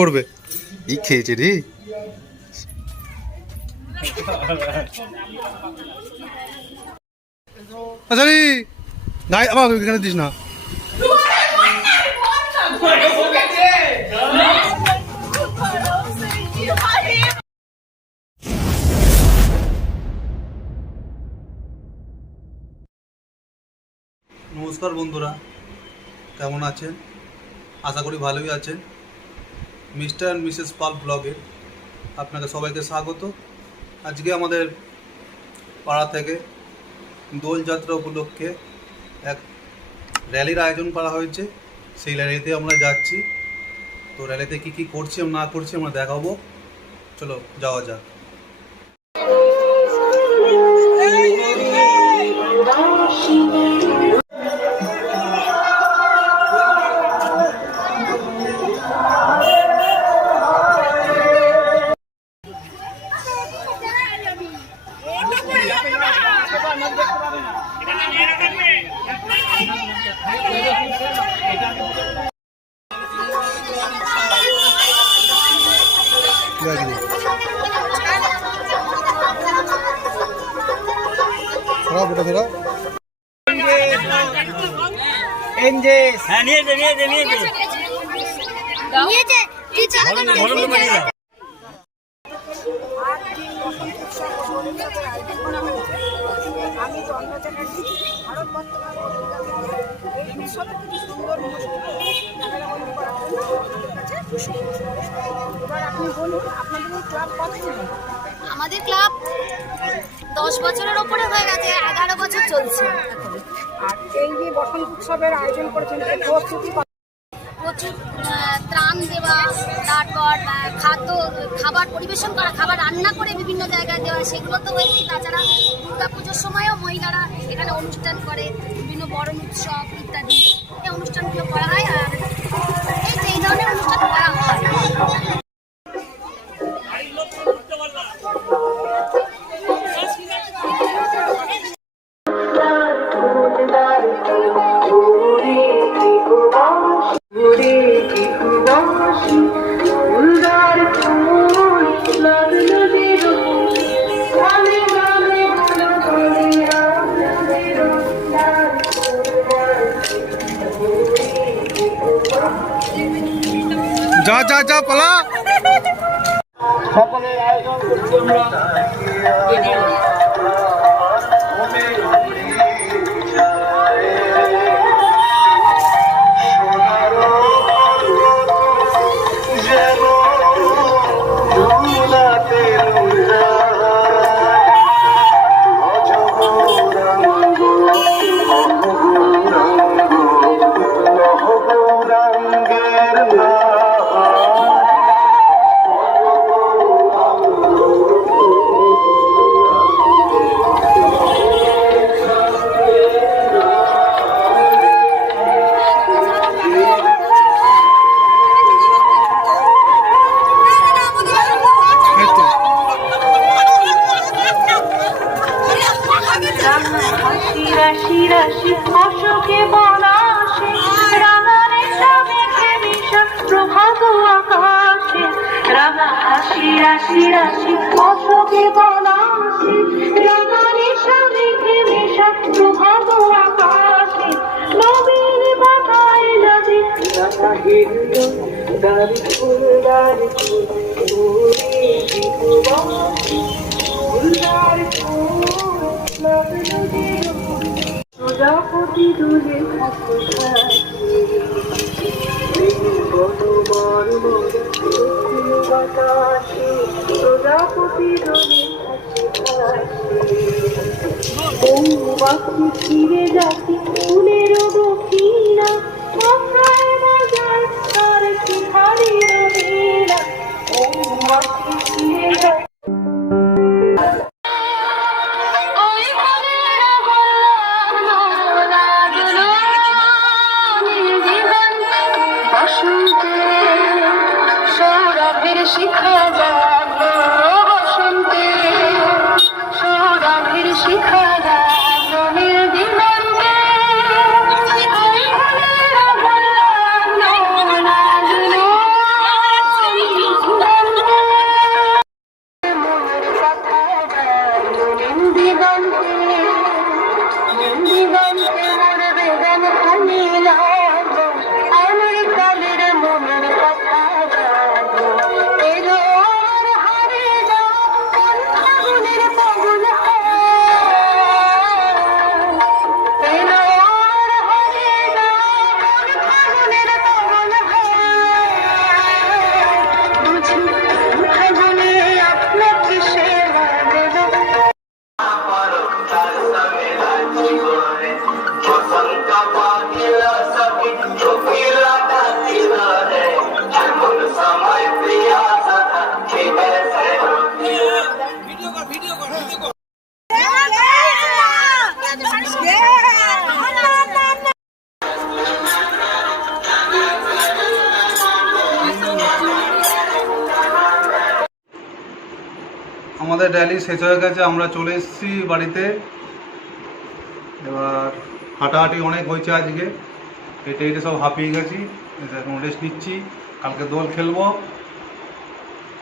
করবে? এই খেয়েছে রে? আচ্ছা রে গাই আবার এখানে দিস না। নমস্কার বন্ধুরা কেমন আছেন? আশা করি ভালোই আছেন। মিস্টার অ্যান্ড মিসেস পাল ব্লগে আপনাকে সবাইকে স্বাগত। আজকে আমাদের পাড়া থেকে দোলযাত্রা উপলক্ষে এক র্যালির আয়োজন করা হয়েছে। সেই র্যালিতে আমরা যাচ্ছি। তো র্যালিতে কী কী করছি, না করছি আমরা দেখাবো। চলো যাওয়া যাক। মারিয়ে দাও। আমি চ্যাটার্জি ভারত এই সুন্দর এবার আপনি বলুন আপনাদের ক্লাব কতদিন? আমাদের ক্লাব দশ বছরের ওপরে হয়ে গেছে এগারো বছর চলছে। আর এই যে বসন্ত উৎসবের আয়োজন করেছেন প্রস্তুতি প্রচুর ত্রাণ দেওয়া তারপর খাদ্য খাবার পরিবেশন করা খাবার রান্না করে বিভিন্ন জায়গায় দেওয়া সেগুলো তো হয়েছে তাছাড়া দুর্গা পুজোর সময়ও মহিলারা এখানে অনুষ্ঠান করে বিভিন্ন বরণ উৎসব ইত্যাদি। এই অনুষ্ঠানগুলো করা হয় আর যা যা যা পালা। সকলের আয়োজন করছি আমরা। রাশি রাশি অশোকে বনাশে রাঙানে মেঘে মিশা আকাশে, নবীন রাতা হিন্দ দারি ফুল দারি ফুল আমাদের র্যালি শেষ হয়ে গেছে আমরা চলে এসেছি বাড়িতে। এবার হাঁটাহাঁটি অনেক হয়েছে আজকে। হেঁটে হেঁটে সব হাঁপিয়ে গেছি। এখন রেস্ট নিচ্ছি। কালকে দোল খেলব।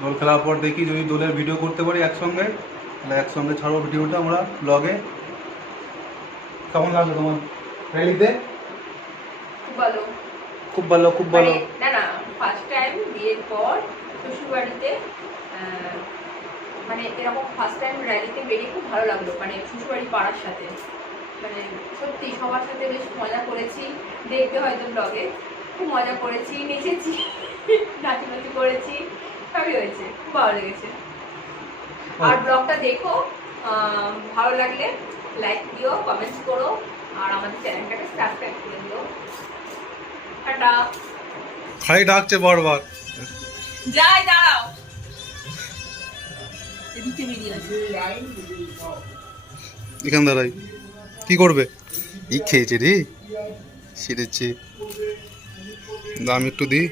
দোল খেলার পর দেখি যদি দোলের ভিডিও করতে পারি একসঙ্গে তাহলে একসঙ্গে ছাড়বো ভিডিওটা আমরা ব্লগে কেমন লাগল তোমার র্যালিতে খুব ভালো। খুব ভালো খুব ভালো। মানে, না না ফার্স্ট টাইম বিয়ের পর শ্বশুর বাড়িতে মানে এরকম ফার্স্ট টাইম র্যালিতে বেরিয়ে খুব ভালো লাগল মানে শ্বশুর বাড়ি পাড়ার সাথে। মানে সত্যি সবার সাথে বেশ মজা করেছি দেখতে হয়তো ব্লগে খুব মজা করেছি নেচেছি নাচানাচি করেছি সবই হয়েছে খুব ভালো লেগেছে। আর ব্লগটা দেখো ভালো লাগলে লাইক দিও কমেন্টস করো আর আমাদের চ্যানেলটাকে সাবস্ক্রাইব করে দিও। টাটা। খাই ডাকছে বারবার। যাই দাঁড়াও। এদিকে বেরিয়ে আসো। এখান দাঁড়াই। কি করবে? এই খেয়েছে রে। সেরেছে দাম একটু দিই।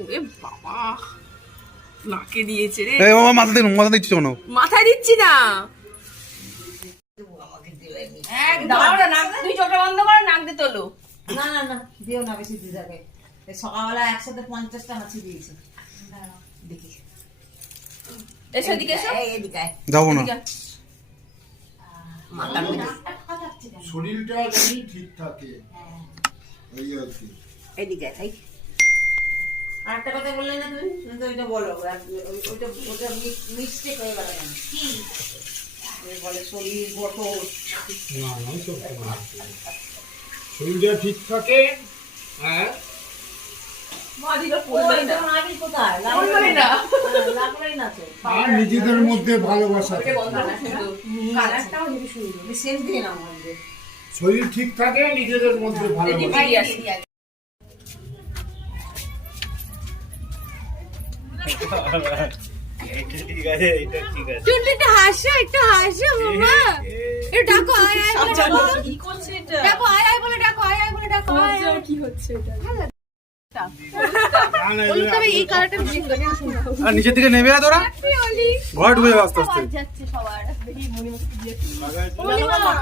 ওরে বাবা নাকে দিয়েছে রে। এই বাবা মাথা দিন মাথা দিচ্ছ কেন? মাথায় দিচ্ছি না। দাঁড়াও না, নাক তুই চোখটা বন্ধ করো নাক দিয়ে তোলো। না না না দিও না বেশি এই সকালবেলা একসাথে পঞ্চাশটা মাছি দিয়েছে। দেখি। এসো এদিকে এসো। এদিকে যাব না। এদিকে আয়। মাথার মধ্যে শরীরটা ঠিক থাকে। এই আর কি। এদিকে তাই? আর একটা কথা বললে না তুমি? ওইটা বলো আর ওইটা মিস্টেক হয়ে গেল কি? বলে শরীর গঠন। না না না। শরীরটা ঠিক থাকে হ্যাঁ? নিজেদের মধ্যে ভালোবাসা শরীর ঠিক থাকে নিজেদের মধ্যে ভালোবাসা বেরিয়ে একটু হাসো একটু হাসো বাবা একটু ডাকো আয় আয় বলে ডাকো আয় আয় বলে ডাকো আয় আয় বলে ডাকো আয় আয়। কি হচ্ছে এটা? নিচের দিকে নেবে না তোরা? ঘরে ঢুকে যাবে আস্তে আস্তে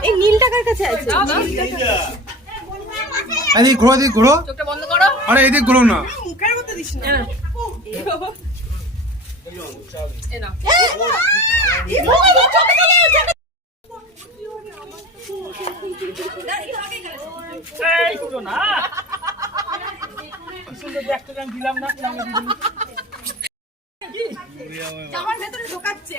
এই নীলটা কার কাছে আছে। এদিক ঘোরো এদিক ঘোরো। চোখটা বন্ধ করো। আরে এদিক ঘোরো না। এ নাও আমার ভেতরে ঢোকাচ্ছে।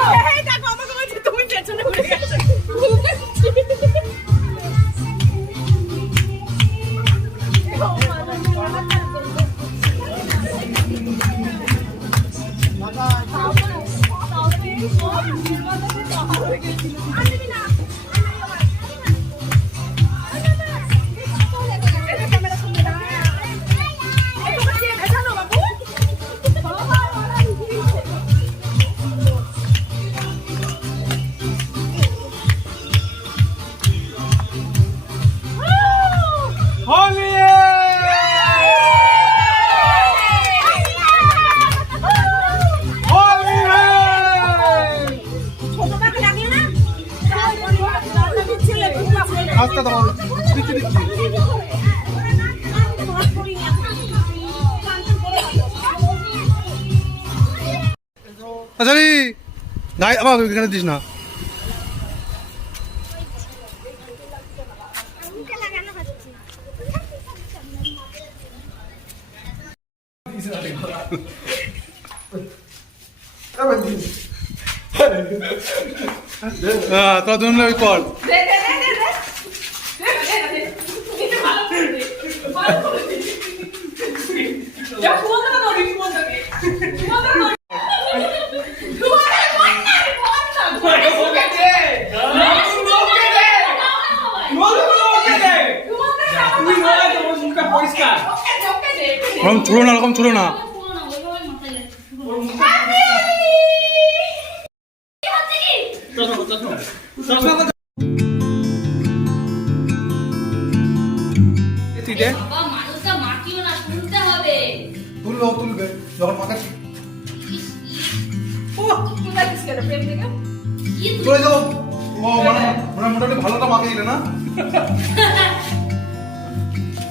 গাই আবার এখানে দিস না। তো তুমি ওই ওরকম ছুড়ো না ওরকম ছুড়ো না। তুলবে। তুলবে যখন মাথা চলে যাও। ও মানে মানে মোটামুটি ভালোটা মাকে দিলে না?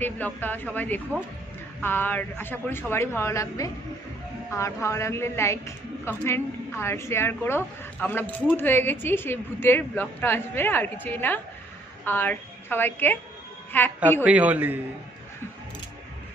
সেই ব্লগটা সবাই দেখো। আর আশা করি সবারই ভালো লাগবে। আর ভালো লাগলে লাইক কমেন্ট আর শেয়ার করো। আমরা ভূত হয়ে গেছি সেই ভূতের ব্লগটা আসবে আর কিছুই না। আর সবাইকে হ্যাপি হোলি।